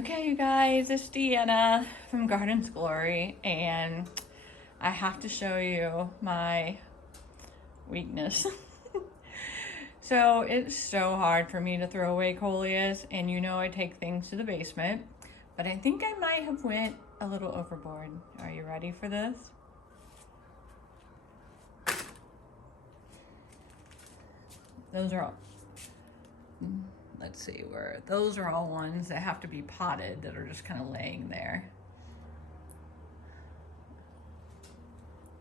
Okay, you guys, it's Deanna from Gardens Glory, and I have to show you my weakness. So it's so hard for me to throw away coleus, and you know I take things to the basement, but I think I might have went a little overboard. Are you ready for this? Those are all, let's see where, those are all ones that have to be potted that are just kind of laying there.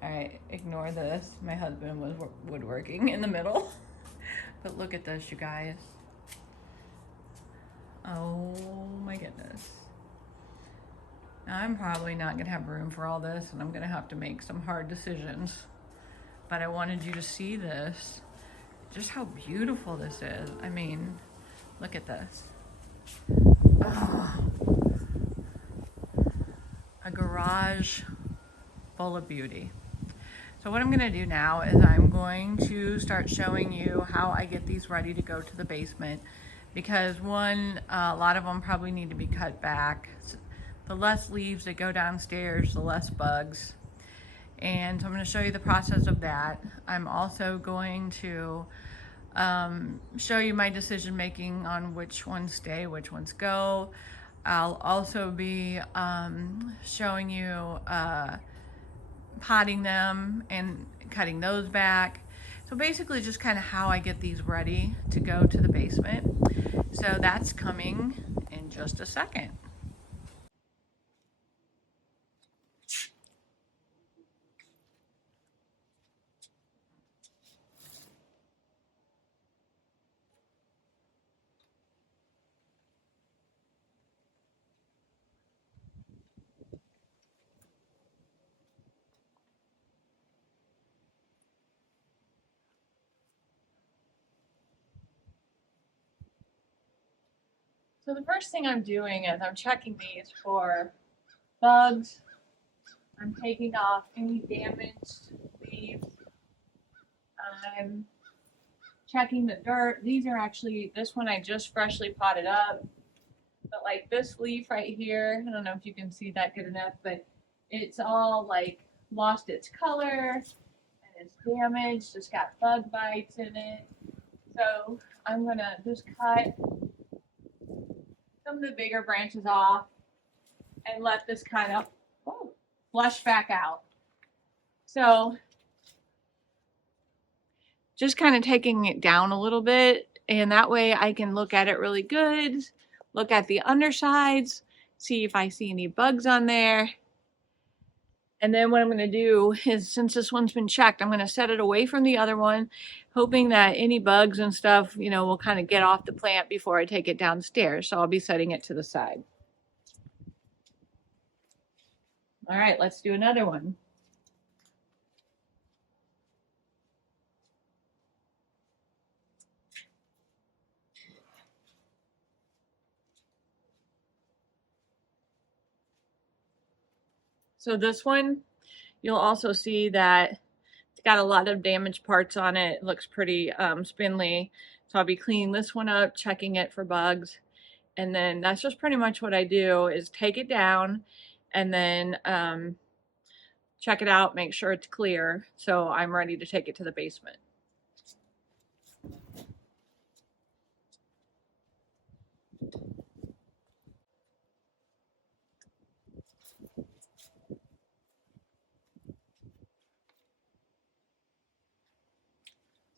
All right, ignore this. My husband was woodworking in the middle. But look at this, you guys. Oh my goodness. Now, I'm probably not gonna have room for all this, and I'm gonna have to make some hard decisions. But I wanted you to see this, just how beautiful this is. I mean, look at this. Oh, a garage full of beauty. So what I'm gonna do now is I'm going to start showing you how I get these ready to go to the basement, because one, a lot of them probably need to be cut back. The less leaves that go downstairs, the less bugs. And so I'm gonna show you the process of that. I'm also going to show you my decision making on which ones stay, which ones go. I'll also be showing you potting them and cutting those back. So basically just kind of how I get these ready to go to the basement. So that's coming in just a second. So the first thing I'm doing is I'm checking these for bugs. I'm taking off any damaged leaves. I'm checking the dirt. These are actually, this one I just freshly potted up. But like this leaf right here, I don't know if you can see that good enough, but it's all like lost its color and it's damaged. It's got bug bites in it. So I'm gonna just cut some of the bigger branches off and let this kind of flush back out. So just kind of taking it down a little bit, and that way I can look at it really good, look at the undersides, see if I see any bugs on there. And then what I'm going to do is, since this one's been checked, I'm going to set it away from the other one, hoping that any bugs and stuff, you know, will kind of get off the plant before I take it downstairs. So I'll be setting it to the side. All right, let's do another one. So this one, you'll also see that it's got a lot of damaged parts on it. It looks pretty spindly. So I'll be cleaning this one up, checking it for bugs. And then that's just pretty much what I do, is take it down and then check it out, make sure it's clear. So I'm ready to take it to the basement.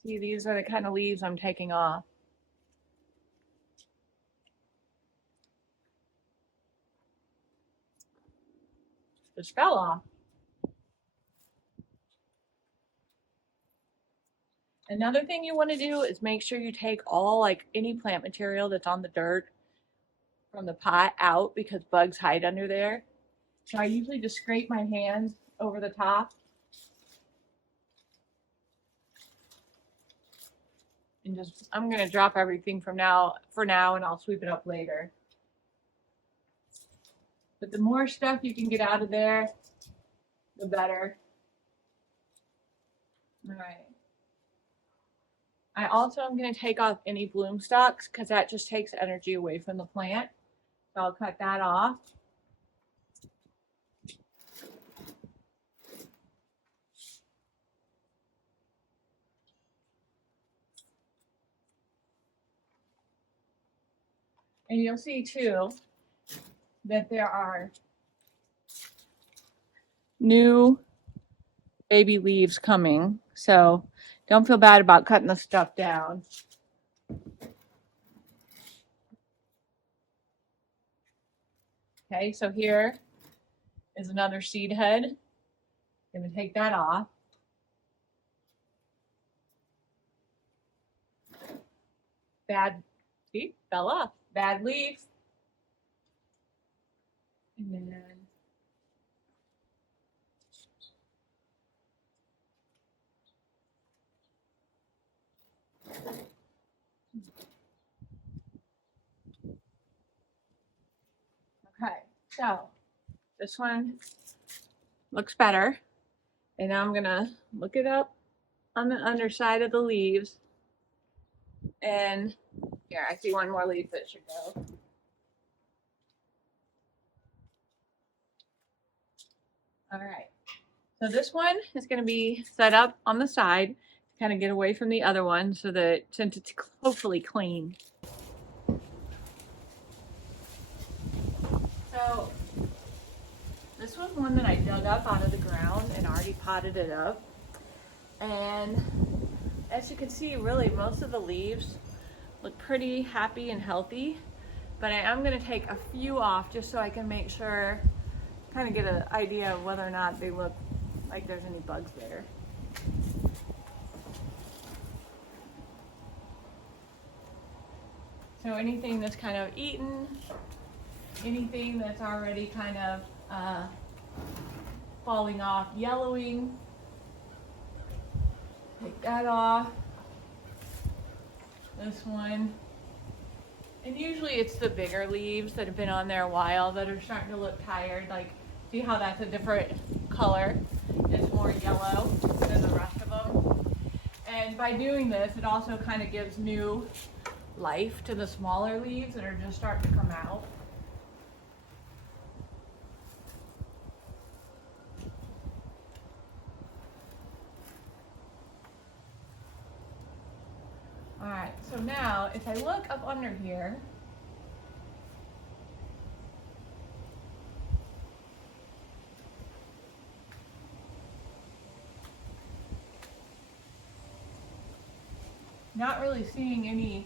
See, these are the kind of leaves I'm taking off. Just fell off. Another thing you want to do is make sure you take all, like, any plant material that's on the dirt from the pot out, because bugs hide under there. So I usually just scrape my hands over the top and just, I'm going to drop everything for now, and I'll sweep it up later. But the more stuff you can get out of there, the better. All right. I also am going to take off any bloom stalks, because that just takes energy away from the plant. So I'll cut that off. And you'll see too that there are new baby leaves coming. So don't feel bad about cutting the stuff down. Okay, so here is another seed head. I'm going to take that off. Bad, see, fell off. Bad leaf. And then okay, so this one looks better. And now I'm gonna look it up on the underside of the leaves. And here, I see one more leaf that should go. All right, so this one is gonna be set up on the side to kind of get away from the other one so that since it's hopefully clean. So this was one that I dug up out of the ground and already potted it up. And as you can see, really most of the leaves look pretty happy and healthy, but I am going to take a few off just so I can make sure, kind of get an idea of whether or not they look like there's any bugs there. So anything that's kind of eaten, anything that's already kind of falling off, yellowing, take that off. This one. And usually it's the bigger leaves that have been on there a while that are starting to look tired. Like, see how that's a different color? It's more yellow than the rest of them. And by doing this, it also kind of gives new life to the smaller leaves that are just starting to come out. All right, so now if I look up under here, not really seeing any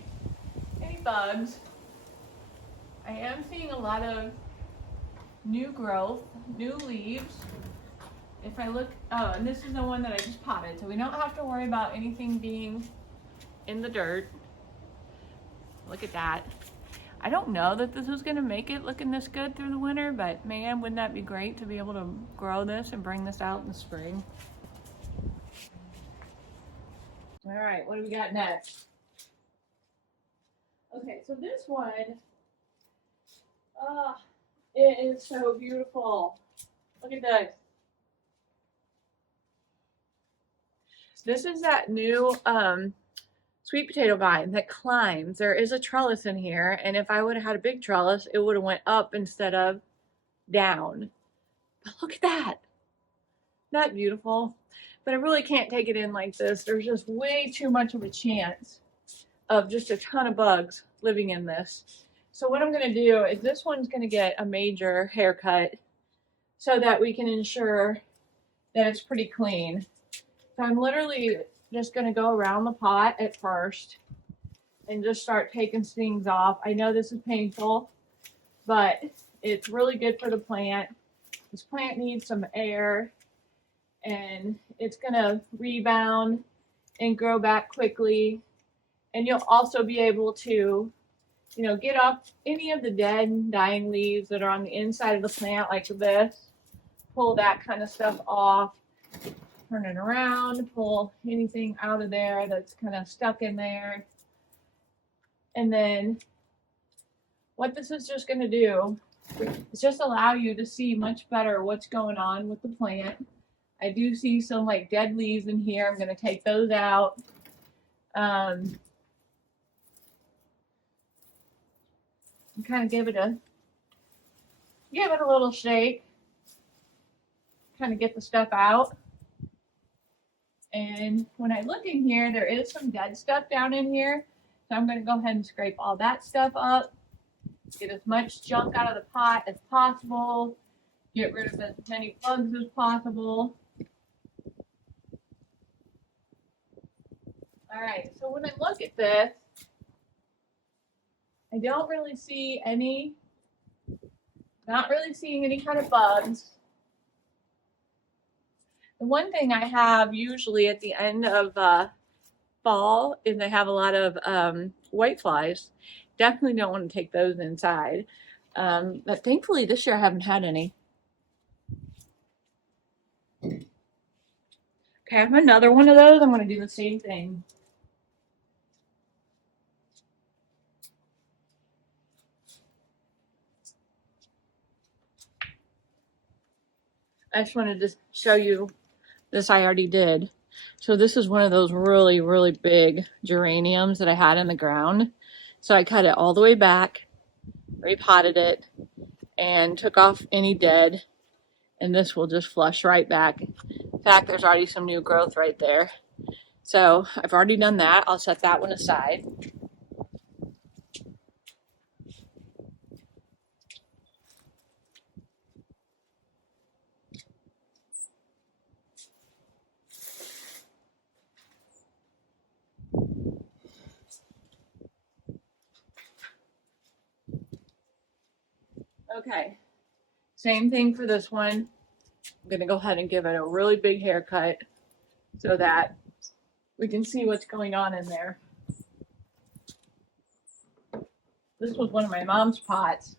bugs. I am seeing a lot of new growth, new leaves. If I look, oh, and this is the one that I just potted, so we don't have to worry about anything being in the dirt. Look at that. I don't know that this is going to make it looking this good through the winter, but man, wouldn't that be great to be able to grow this and bring this out in the spring. All right, what do we got next? Okay, so this one, it is so beautiful. Look at this. This is that new sweet potato vine that climbs. There is a trellis in here, and if I would have had a big trellis, it would have went up instead of down. But look at that. Isn't that beautiful? But I really can't take it in like this. There's just way too much of a chance of just a ton of bugs living in this. So what I'm going to do is this one's going to get a major haircut so that we can ensure that it's pretty clean. So I'm literally just going to go around the pot at first and just start taking things off. I know this is painful, but it's really good for the plant. This plant needs some air, and it's going to rebound and grow back quickly. And you'll also be able to, get off any of the dead, dying leaves that are on the inside of the plant like this. Pull that kind of stuff off. Turn it around, pull anything out of there that's kind of stuck in there. And then what this is just going to do is just allow you to see much better what's going on with the plant. I do see some like dead leaves in here. I'm going to take those out. And kind of give it a give it a little shake, kind of get the stuff out. And when I look in here, there is some dead stuff down in here. So I'm going to go ahead and scrape all that stuff up, get as much junk out of the pot as possible, get rid of as many bugs as possible. All right, so when I look at this, I don't really see not really seeing any kind of bugs. The one thing I have usually at the end of fall is I have a lot of white flies. Definitely don't want to take those inside. But thankfully this year I haven't had any. Okay, I have another one of those. I'm going to do the same thing. I just wanted to show you this. I already did. So this is one of those really, really big geraniums that I had in the ground. So I cut it all the way back, repotted it, and took off any dead. And this will just flush right back. In fact, there's already some new growth right there. So I've already done that. I'll set that one aside. Okay, same thing for this one. I'm gonna go ahead and give it a really big haircut so that we can see what's going on in there. This was one of my mom's pots.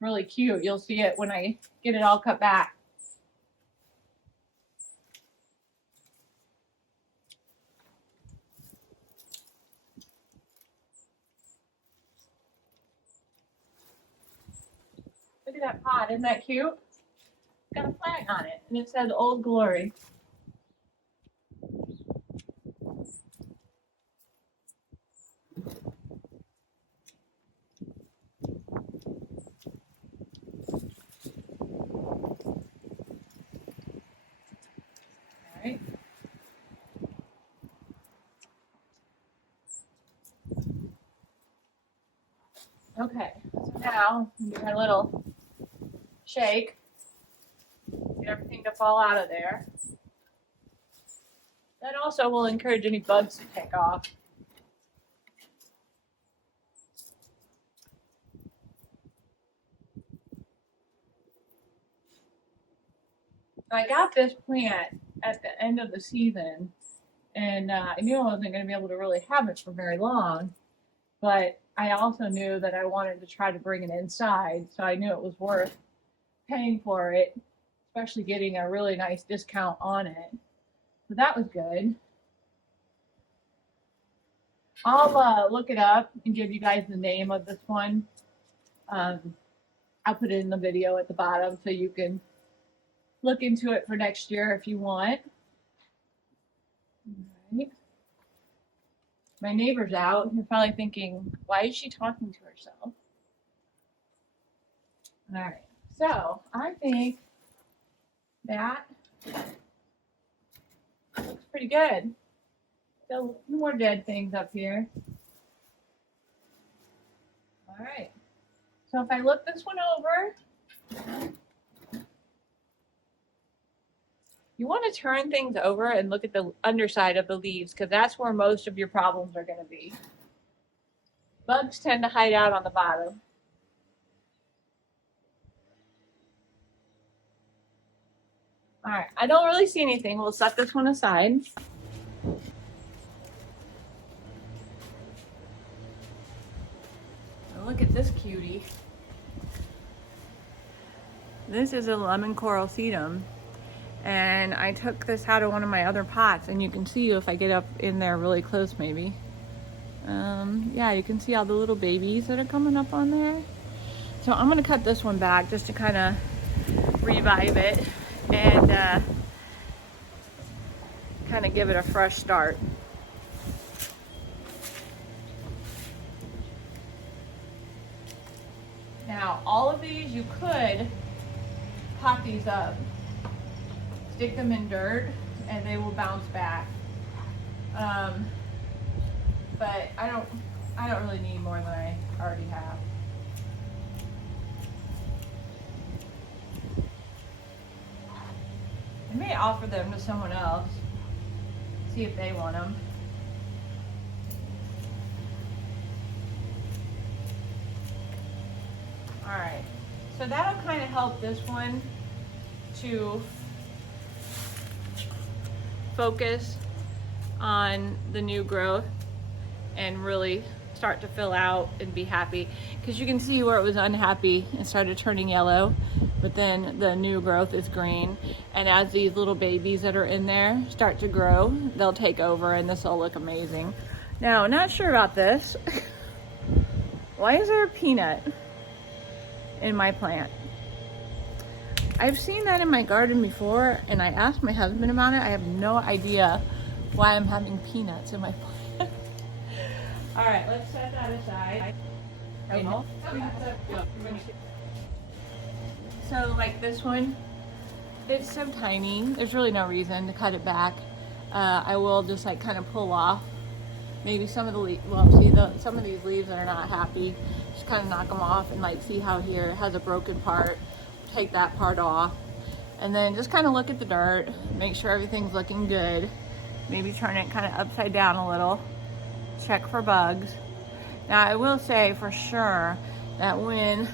Really cute. You'll see it when I get it all cut back. Look at that pot. Isn't that cute? It's got a flag on it, and it says Old Glory. Alright. Okay, so now I'm doing a little shake. Get everything to fall out of there. That also will encourage any bugs to take off. I got this plant at the end of the season, and I knew I wasn't going to be able to really have it for very long, but I also knew that I wanted to try to bring it inside, so I knew it was worth paying for it, especially getting a really nice discount on it. So that was good. I'll look it up and give you guys the name of this one. I'll put it in the video at the bottom so you can look into it for next year if you want. All right. My neighbor's out. You're probably thinking, why is she talking to herself? All right. So I think that looks pretty good. Still a few more dead things up here. All right. So if I look this one over, you want to turn things over and look at the underside of the leaves because that's where most of your problems are going to be. Bugs tend to hide out on the bottom. All right, I don't really see anything. We'll set this one aside. Look at this cutie. This is a lemon coral sedum. And I took this out of one of my other pots, and you can see if I get up in there really close maybe. Yeah, you can see all the little babies that are coming up on there. So I'm gonna cut this one back just to kind of revive it and kind of give it a fresh start. Now, all of these you could pot these up, stick them in dirt, and they will bounce back. But I don't really need more than I already have. I may offer them to someone else, see if they want them. All right, so that'll kind of help this one to focus on the new growth and really start to fill out and be happy, because you can see where it was unhappy and started turning yellow, but then the new growth is green, and as these little babies that are in there start to grow, they'll take over and this will look amazing. Now, not sure about this. Why is there a peanut in my plant? I've seen that in my garden before, and I asked my husband about it. I have no idea why I'm having peanuts in my plant. All right, let's set that aside. So like this one, it's so tiny. There's really no reason to cut it back. I will just like kind of pull off maybe some of the leaves. Well, see some of these leaves that are not happy. Just kind of knock them off, and like see how here it has a broken part. Take that part off, and then just kind of look at the dirt, make sure everything's looking good. Maybe turn it kind of upside down a little. Check for bugs. Now I will say for sure that when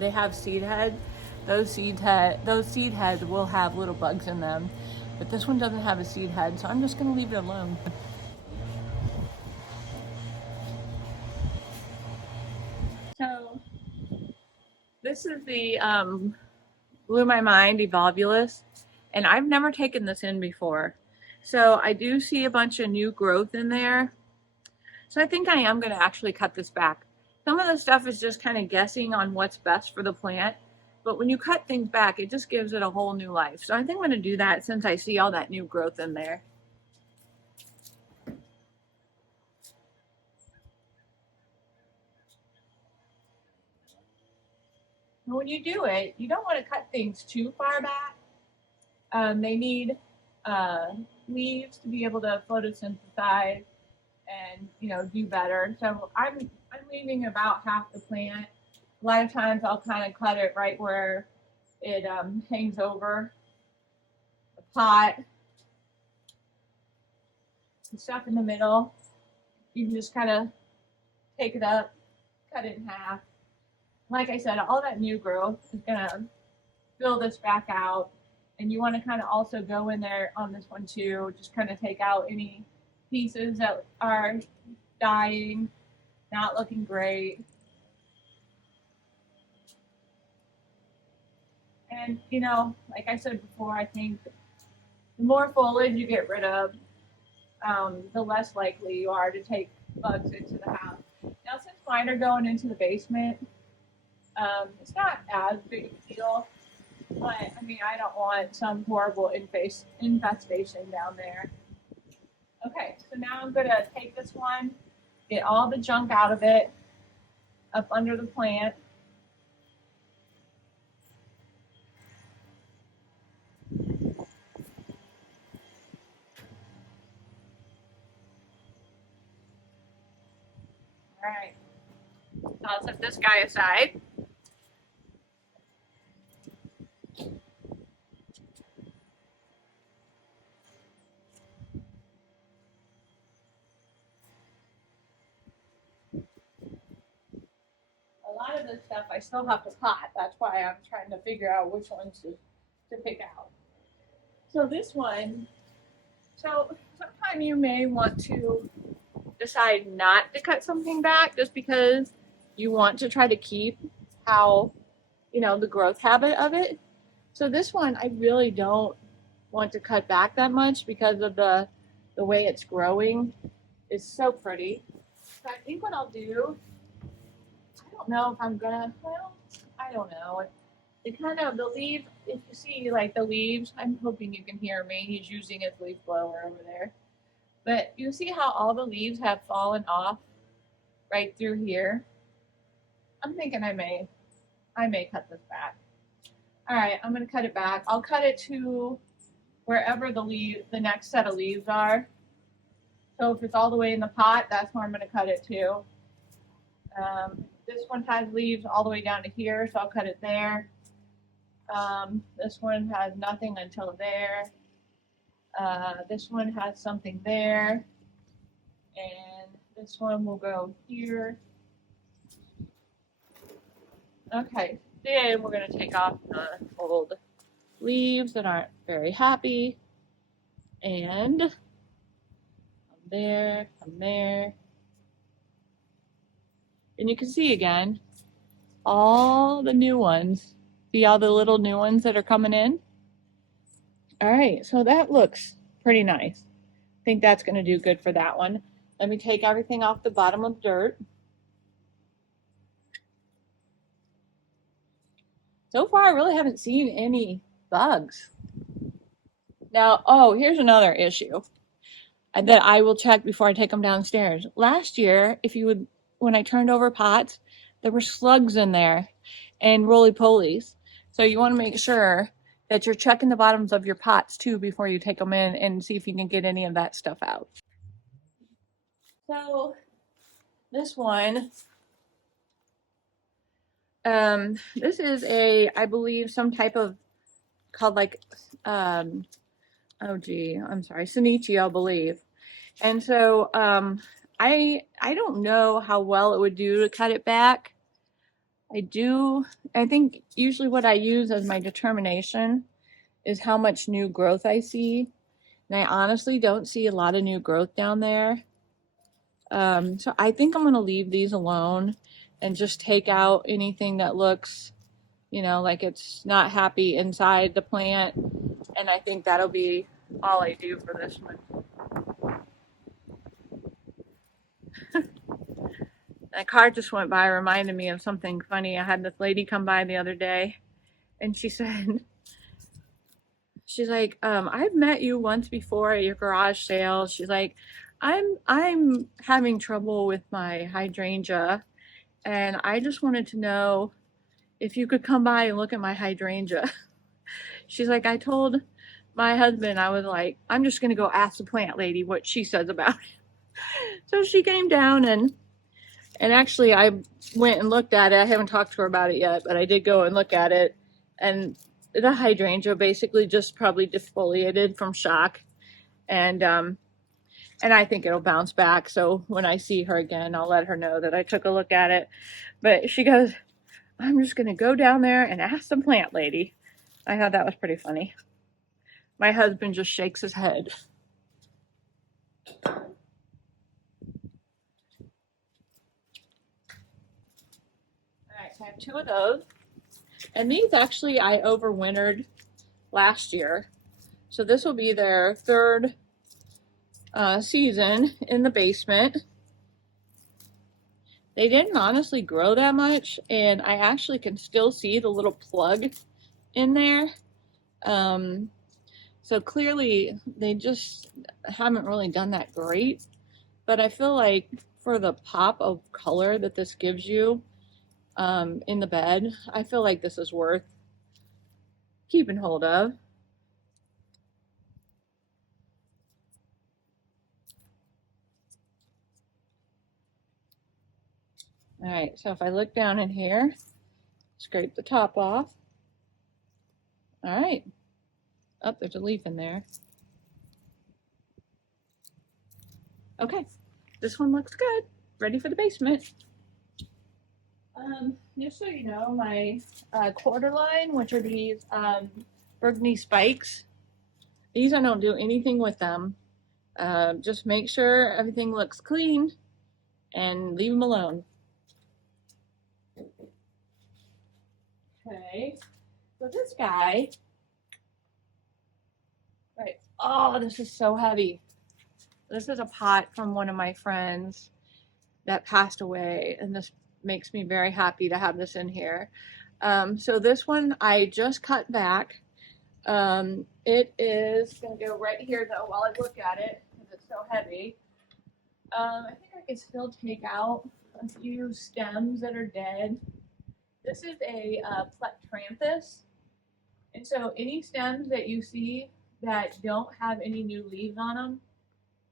they have seed heads, those seed heads will have little bugs in them, but this one doesn't have a seed head, so I'm just going to leave it alone. So this is the Blew My Mind Evolvulus, and I've never taken this in before. So I do see a bunch of new growth in there. So I think I am going to actually cut this back. Some of the stuff is just kind of guessing on what's best for the plant, but when you cut things back, it just gives it a whole new life. So I think I'm going to do that since I see all that new growth in there. And when you do it, you don't want to cut things too far back. They need leaves to be able to photosynthesize and do better. So I'm leaving about half the plant. A lot of times I'll kind of cut it right where it hangs over the pot. The stuff in the middle, you can just kind of take it up, cut it in half. Like I said, all that new growth is gonna fill this back out, and you want to kind of also go in there on this one too, just kind of take out any pieces that are dying, not looking great. And like I said before, I think the more foliage you get rid of, the less likely you are to take bugs into the house. Now, since mine are going into the basement, it's not as big a deal, but I mean, I don't want some horrible infestation down there. Okay, so now I'm gonna take this one, get all the junk out of it, up under the plant. All right, so I'll set this guy aside. A lot of this stuff I still have to pot. That's why I'm trying to figure out which ones to pick out. So this one, so sometime you may want to decide not to cut something back just because you want to try to keep how, the growth habit of it. So this one, I really don't want to cut back that much because of the way it's growing. It's so pretty. So I think what I'll do, I don't know if I'm gonna, well, I don't know. The leaves, if you see like the leaves, I'm hoping you can hear me. He's using his leaf blower over there. But you see how all the leaves have fallen off right through here? I'm thinking I may I may cut this back. All right, I'm gonna cut it back. I'll cut it to wherever the next set of leaves are. So if it's all the way in the pot, that's where I'm gonna cut it to. This one has leaves all the way down to here, so I'll cut it there. This one has nothing until there. This one has something there. And this one will go here. Okay, then we're going to take off the old leaves that aren't very happy. And from there, from there. And you can see again, all the new ones. See all the little new ones that are coming in? All right, so that looks pretty nice. I think that's going to do good for that one. Let me take everything off the bottom of the dirt. So far, I really haven't seen any bugs. Now, oh, here's another issue that I will check before I take them downstairs. Last year, when I turned over pots, there were slugs in there and roly-polies. So you want to make sure that you're checking the bottoms of your pots too before you take them in and see if you can get any of that stuff out. So this one, this is I believe some type of called like, oh gee, I'm sorry, Sinichi, I believe. And so I don't know how well it would do to cut it back. I think usually what I use as my determination is how much new growth I see. And I honestly don't see a lot of new growth down there. So I think I'm going to leave these alone and just take out anything that looks, like it's not happy inside the plant. And I think that'll be all I do for this one. That car just went by, reminded me of something funny. I had this lady come by the other day, and she's like, I've met you once before at your garage sale. She's like, I'm having trouble with my hydrangea, and I just wanted to know if you could come by and look at my hydrangea. She's like, I told my husband, I was like, I'm just gonna go ask the plant lady what she says about it. So she came down and actually I went and looked at it. I haven't talked to her about it yet, but I did go and look at it. And the hydrangea basically just probably defoliated from shock. And I think it'll bounce back. So when I see her again, I'll let her know that I took a look at it. But she goes, I'm just going to go down there and ask the plant lady. I thought that was pretty funny. My husband just shakes his head. I have 2 of those, and these actually I overwintered last year, so this will be their 3rd season in the basement. They didn't honestly grow that much, and I actually can still see the little plug in there, so clearly they just haven't really done that great, but I feel like for the pop of color that this gives you in the bed, I feel like this is worth keeping hold of. All right, so if I look down in here, scrape the top off. All right. Oh, there's a leaf in there. Okay, this one looks good. Ready for the basement. Just so you know, my quarter line, which are these burgundy spikes, these I don't do anything with them. Just make sure everything looks clean and leave them alone. Okay, so this guy, right, oh, this is so heavy. This is a pot from one of my friends that passed away, and this makes me very happy to have this in here. So this one I just cut back. It is going to go right here though while I look at it because it's so heavy. I think I can still take out a few stems that are dead. This this is a plectranthus. And so any stems that you see that don't have any new leaves on them,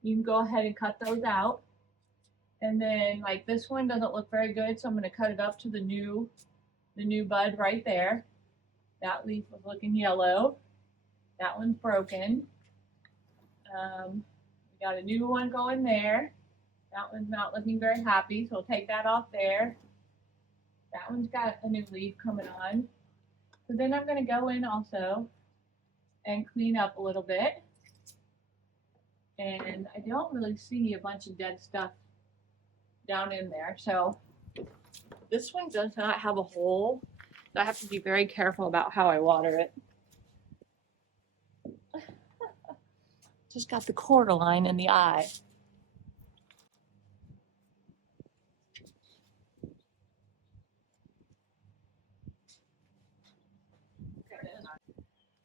you can go ahead and cut those out. And then like this one doesn't look very good, so I'm going to cut it up to the new bud right there. That leaf was looking yellow. That one's broken. We got a new one going there. That one's not looking very happy, so we'll take that off there. That one's got a new leaf coming on. So then I'm going to go in also and clean up a little bit. And I don't really see a bunch of dead stuff down in there. So this one does not have a hole. So I have to be very careful about how I water it. Just got the cordyline in the eye.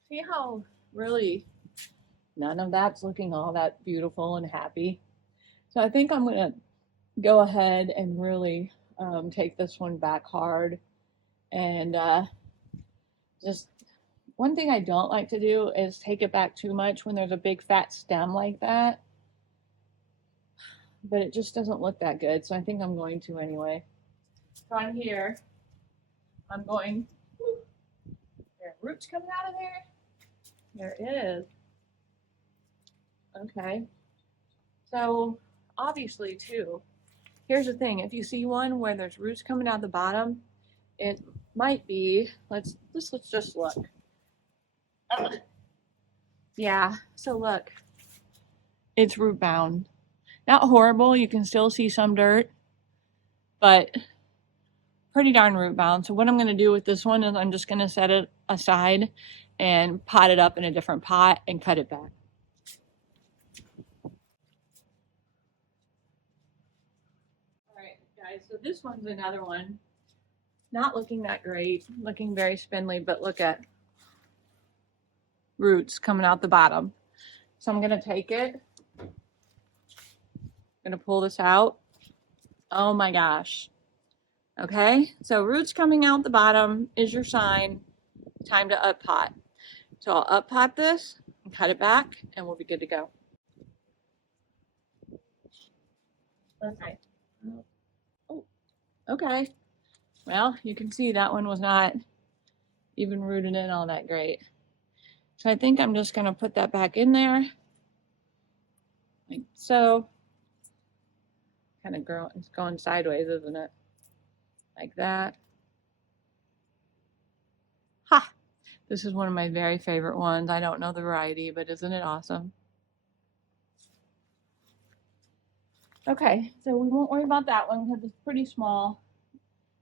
See how really none of that's looking all that beautiful and happy. So I think I'm gonna go ahead and really take this one back hard. And just one thing I don't like to do is take it back too much when there's a big fat stem like that. But it just doesn't look that good, so I think I'm going to anyway. So on here, I'm going, there are roots coming out of there. There is. Okay. So obviously too, here's the thing, if you see one where there's roots coming out the bottom, it might be, let's just look. Yeah, so look, it's root bound. Not horrible, you can still see some dirt, but pretty darn root bound. So what I'm going to do with this one is I'm just going to set it aside and pot it up in a different pot and cut it back. Alright guys, so this one's another one. Not looking that great, looking very spindly, but look at roots coming out the bottom. So I'm going to take it, I'm going to pull this out. Oh my gosh. Okay, so roots coming out the bottom is your sign. Time to up pot. So I'll up pot this and cut it back and we'll be good to go. Okay. Oh, okay. Well, you can see that one was not even rooted in all that great. So I think I'm just going to put that back in there. Like so. Kind of growing, it's going sideways, isn't it? Like that. Ha! This is one of my very favorite ones. I don't know the variety, but isn't it awesome? Okay, so we won't worry about that one because it's pretty small.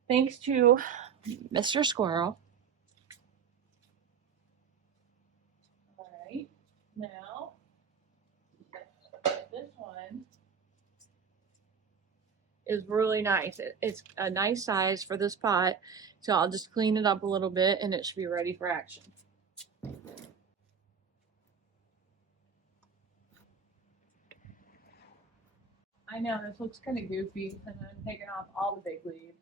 Thanks to Mr. Squirrel. All right, now this one is really nice. It's a nice size for this pot, so I'll just clean it up a little bit and it should be ready for action. I know this looks kind of goofy and I'm taking off all the big leaves,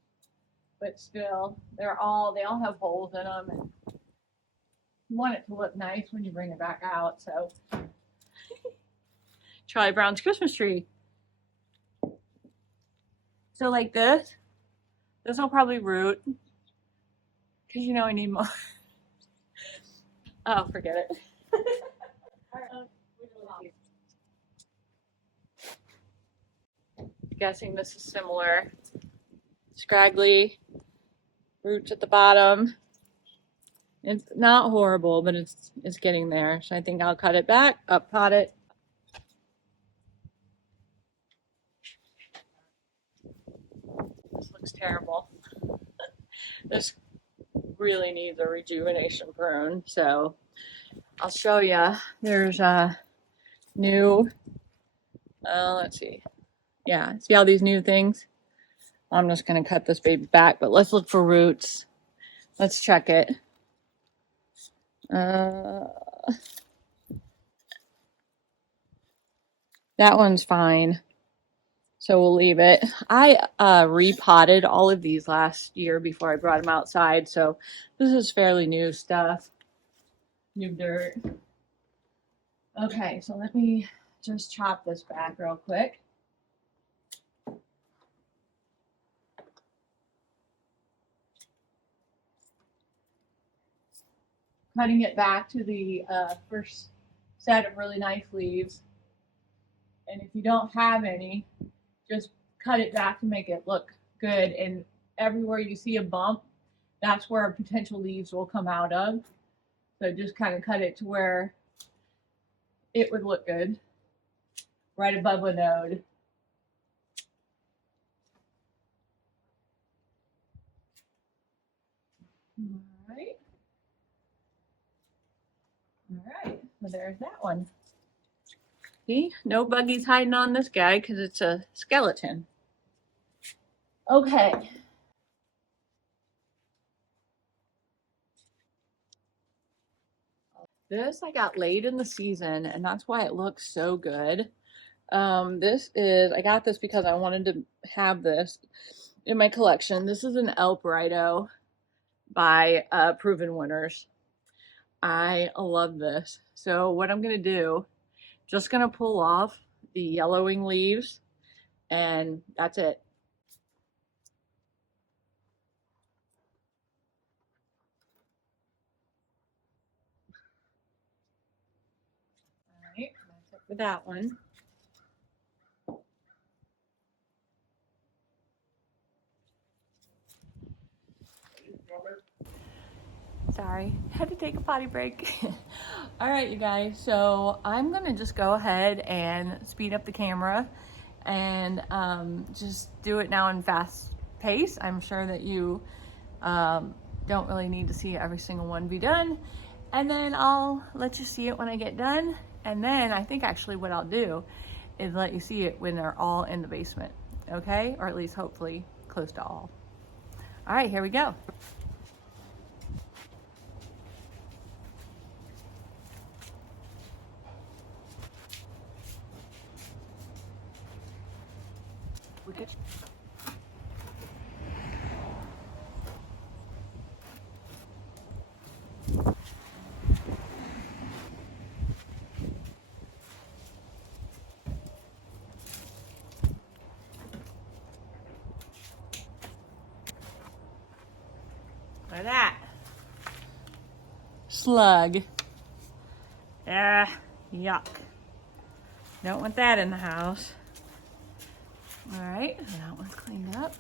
but still, they all have holes in them, and you want it to look nice when you bring it back out. So, Charlie Brown's Christmas tree. So like this will probably root because you know I need more. Oh, forget it. Guessing this is similar. Scraggly roots at the bottom. It's not horrible, but it's getting there. So I think I'll cut it back, up pot it. This looks terrible. This really needs a rejuvenation prune. So I'll show you. There's a new, let's see. Yeah, see all these new things? I'm just going to cut this baby back, but let's look for roots. Let's check it. That one's fine. So we'll leave it. I repotted all of these last year before I brought them outside, so this is fairly new stuff, new dirt. Okay, so let me just chop this back real quick. Cutting it back to the first set of really nice leaves. And if you don't have any, just cut it back to make it look good. And everywhere you see a bump, that's where potential leaves will come out of. So just kind of cut it to where it would look good, right above a node. All right. All right, so there's that one. See, no buggies hiding on this guy because it's a skeleton. Okay. This I got late in the season, and that's why it looks so good. I got this because I wanted to have this in my collection. This is an Elk Rido by Proven Winners. I love this. So what I'm going to do, just going to pull off the yellowing leaves, and that's it. All right, that's it for that one. Sorry, had to take a potty break. All right, you guys, so I'm gonna just go ahead and speed up the camera and just do it now in fast pace. I'm sure that you don't really need to see every single one be done. And then I'll let you see it when I get done. And then I think actually what I'll do is let you see it when they're all in the basement, okay? Or at least hopefully close to all. All right, here we go. We could. Look at that. Slug. Yuck. Don't want that in the house. All right, that one's cleaned up.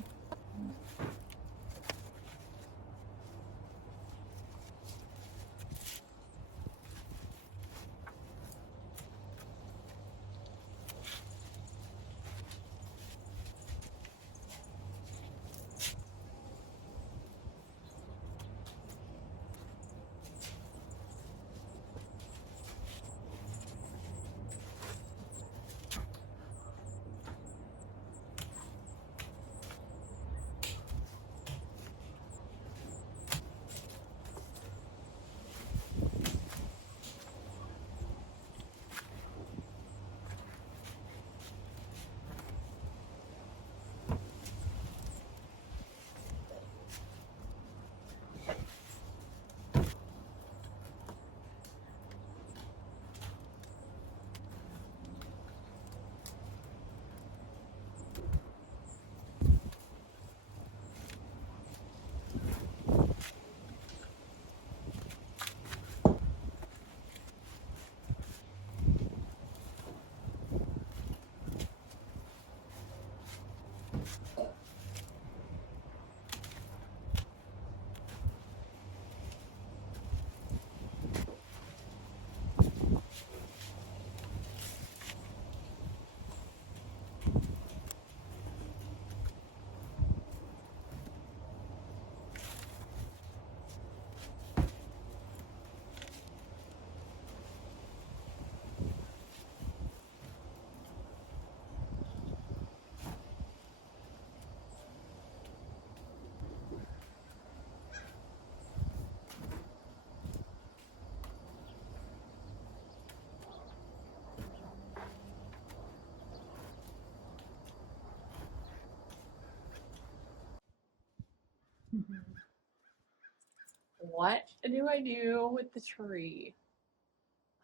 What do I do with the tree?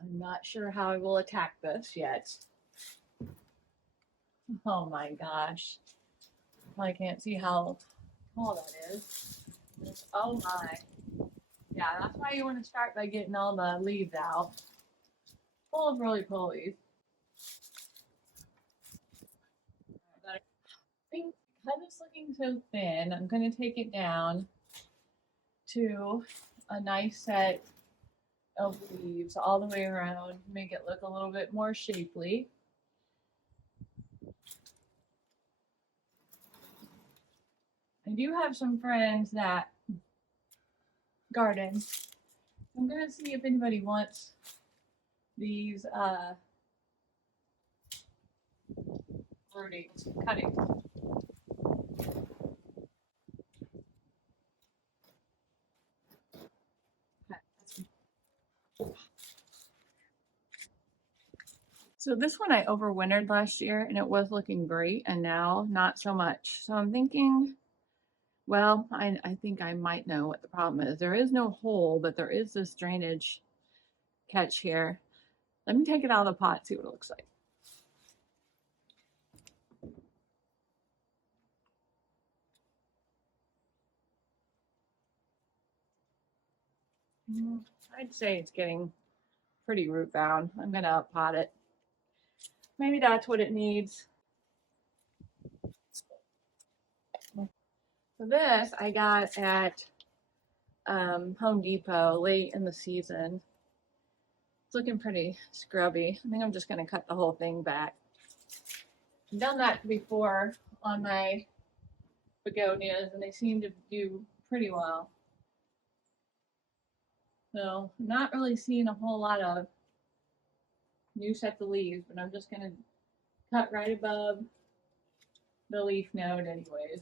I'm not sure how I will attack this yet. Oh my gosh. I can't see how tall that is. Oh my. Yeah, that's why you want to start by getting all the leaves out. Full of roly-polies. But I think because it's looking so thin, I'm going to take it down to a nice set of leaves all the way around, make it look a little bit more shapely. I do have some friends that garden. I'm gonna see if anybody wants these rooting cuttings. So this one I overwintered last year and it was looking great, and now not so much. So I'm thinking, well, I think I might know what the problem is. There is no hole, but there is this drainage catch here. Let me take it out of the pot, see what it looks like. I'd say it's getting pretty root bound. I'm gonna pot it. Maybe that's what it needs. So this I got at Home Depot late in the season. It's looking pretty scrubby. I think I'm just gonna cut the whole thing back. I've done that before on my begonias and they seem to do pretty well. So I'm not really seeing a whole lot of new sets of leaves, but I'm just gonna cut right above the leaf node anyways.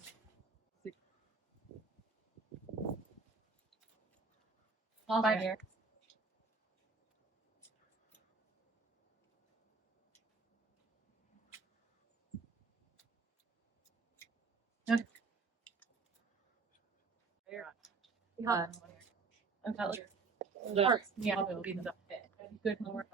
All right here. Okay. Yeah, it'll be the good more.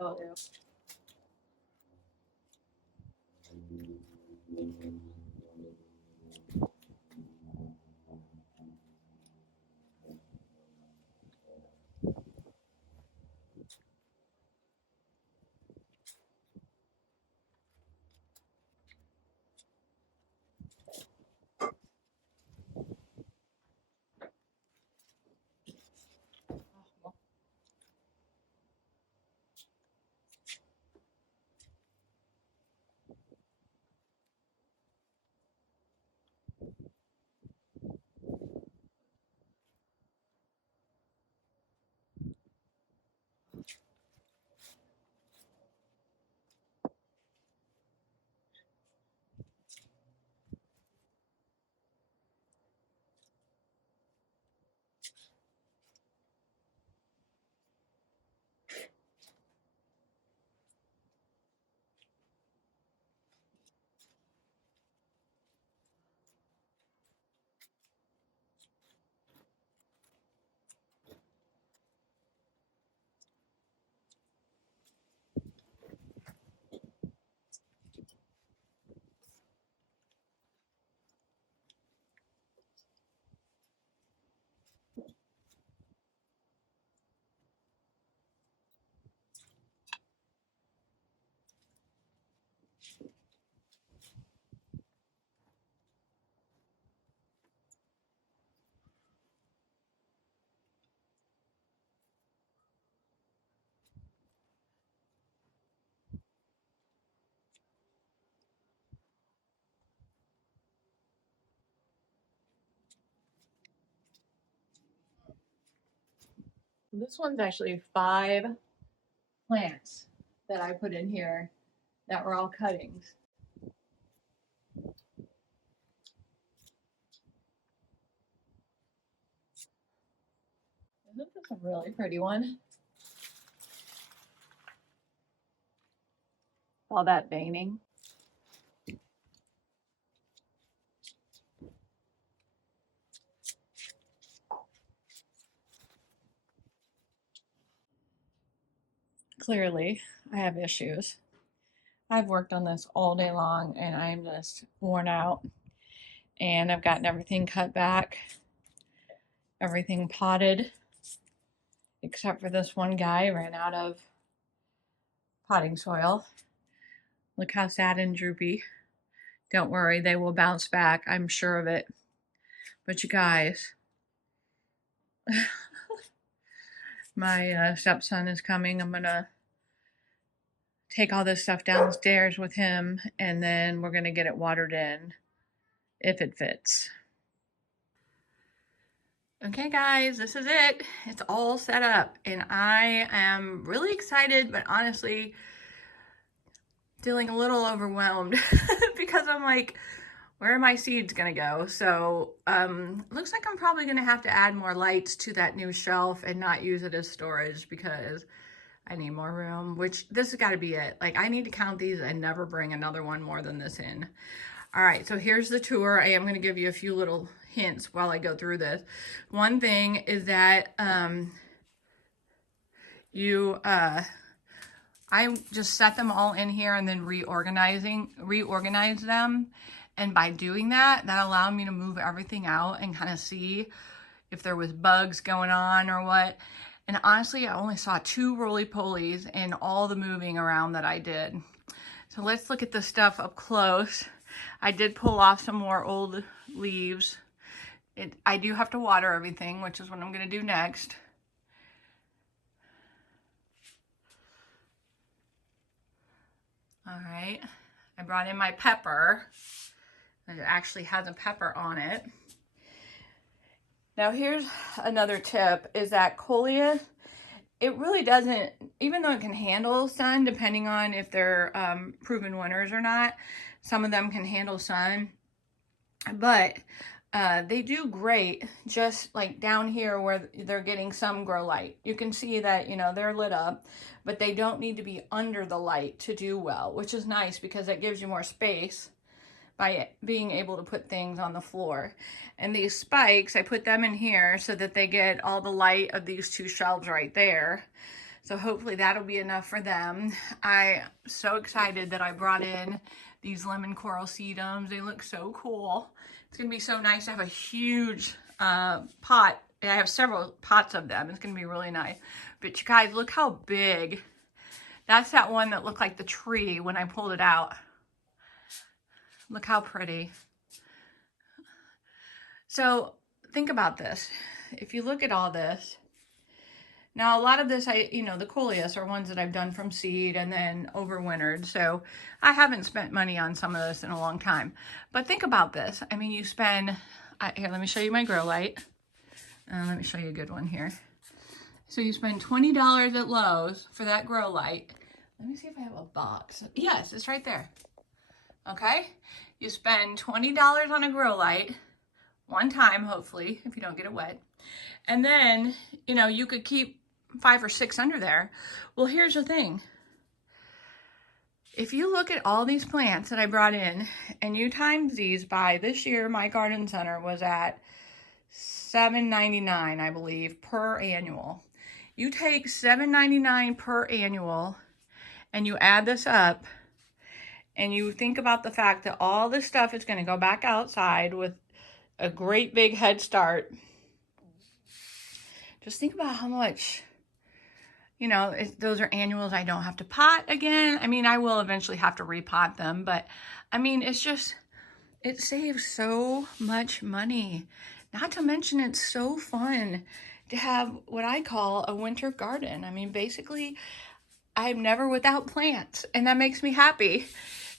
This one's actually 5 plants that I put in here that were all cuttings. Isn't this a really pretty one? All that veining. Clearly, I have issues. I've worked on this all day long and I'm just worn out. And I've gotten everything cut back, everything potted, except for this one guy ran out of potting soil. Look how sad and droopy. Don't worry, they will bounce back. I'm sure of it. But you guys, my stepson is coming. I'm going to take all this stuff downstairs with him, and then we're going to get it watered in if it fits. Okay guys, this is it. It's all set up and I am really excited, but honestly feeling a little overwhelmed because I'm like, where are my seeds gonna go? So looks like I'm probably gonna have to add more lights to that new shelf and not use it as storage because I need more room, which this has got to be it. Like I need to count these and never bring another one more than this in. All right, so here's the tour. I am going to give you a few little hints while I go through this. One thing is that I just set them all in here and then reorganize them. And by doing that, that allowed me to move everything out and kind of see if there was bugs going on or what. And honestly, I only saw 2 roly-polies in all the moving around that I did. So let's look at the stuff up close. I did pull off some more old leaves. I do have to water everything, which is what I'm going to do next. All right, I brought in my pepper. It actually has a pepper on it. Now here's another tip, is that coleus, it really doesn't, even though it can handle sun, depending on if they're proven winners or not, some of them can handle sun, but they do great just like down here where they're getting some grow light. You can see that, you know, they're lit up, but they don't need to be under the light to do well, which is nice because that gives you more space by being able to put things on the floor. And these spikes, I put them in here so that they get all the light of these 2 shelves right there. So hopefully that'll be enough for them. I'm so excited that I brought in these lemon coral sedums. They look so cool. It's gonna be so nice to have a huge pot. I have several pots of them. It's gonna be really nice. But you guys, look how big. That's that one that looked like the tree when I pulled it out. Look how pretty. So think about this. If you look at all this, now a lot of this, the coleus are ones that I've done from seed and then overwintered. So I haven't spent money on some of this in a long time. But think about this. I mean, you spend, here, let me show you my grow light. Let me show you a good one here. So you spend $20 at Lowe's for that grow light. Let me see if I have a box. Yes, it's right there. Okay, you spend $20 on a grow light one time, hopefully, if you don't get it wet. And then, you know, you could keep 5 or 6 under there. Well, here's the thing. If you look at all these plants that I brought in and you times these by, this year, my garden center was at $7.99, I believe, per annual. You take $7.99 per annual and you add this up, and you think about the fact that all this stuff is going to go back outside with a great big head start. Just think about how much, you know, those are annuals I don't have to pot again. I mean, I will eventually have to repot them, but I mean, it's just, it saves so much money. Not to mention it's so fun to have what I call a winter garden. I mean, basically, I'm never without plants, and that makes me happy.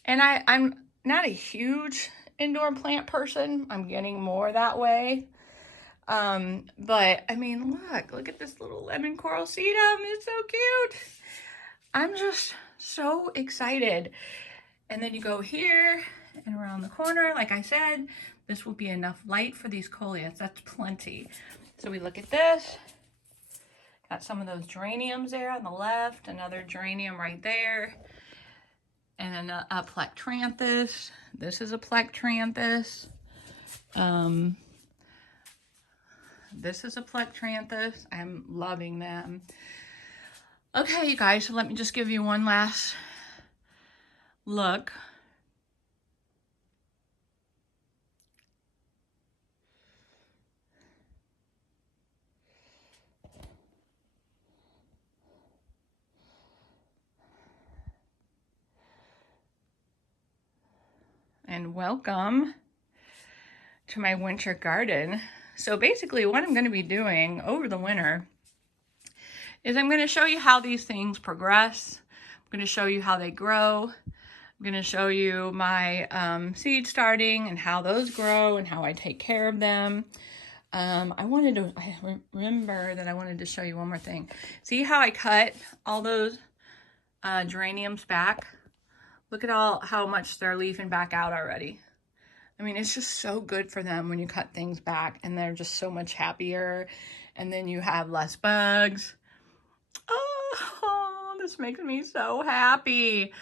And I'm not a huge indoor plant person. I'm getting more that way. But I mean, look at this little lemon coral sedum. It's so cute. I'm just so excited. And then you go here and around the corner. Like I said, this will be enough light for these coleus. That's plenty. So we look at this. Got some of those geraniums there on the left. Another geranium right there. And a plectranthus. This is a plectranthus. This is a plectranthus. I'm loving them. Okay, you guys, so let me just give you one last look. And welcome to my winter garden. So basically what I'm going to be doing over the winter is I'm going to show you how these things progress. I'm going to show you how they grow. I'm going to show you my seed starting and how those grow and how I take care of them. I remember that I wanted to show you one more thing. See how I cut all those geraniums back? Look at how much they're leafing back out already. I mean, it's just so good for them when you cut things back, and they're just so much happier, and then you have less bugs. Oh, this makes me so happy.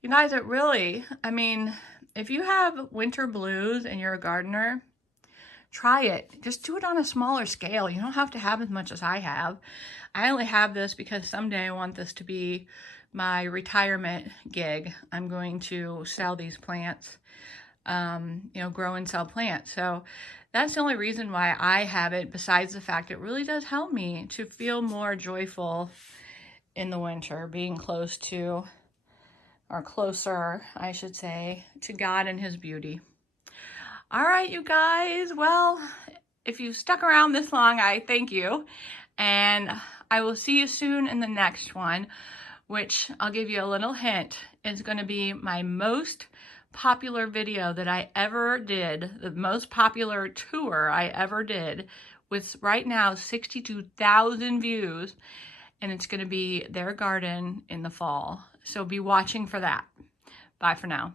You guys, it really, I mean, if you have winter blues and you're a gardener, try it. Just do it on a smaller scale. You don't have to have as much as I have. I only have this because someday I want this to be my retirement gig. I'm going to sell these plants, you know, grow and sell plants. So that's the only reason why I have it, besides the fact it really does help me to feel more joyful in the winter, being close to, or closer, I should say, to God and His beauty. All right, you guys. Well, if you stuck around this long, I thank you. And I will see you soon in the next one, which I'll give you a little hint. It's going to be my most popular video that I ever did, the most popular tour I ever did, with right now 62,000 views, and it's going to be their garden in the fall. So be watching for that. Bye for now.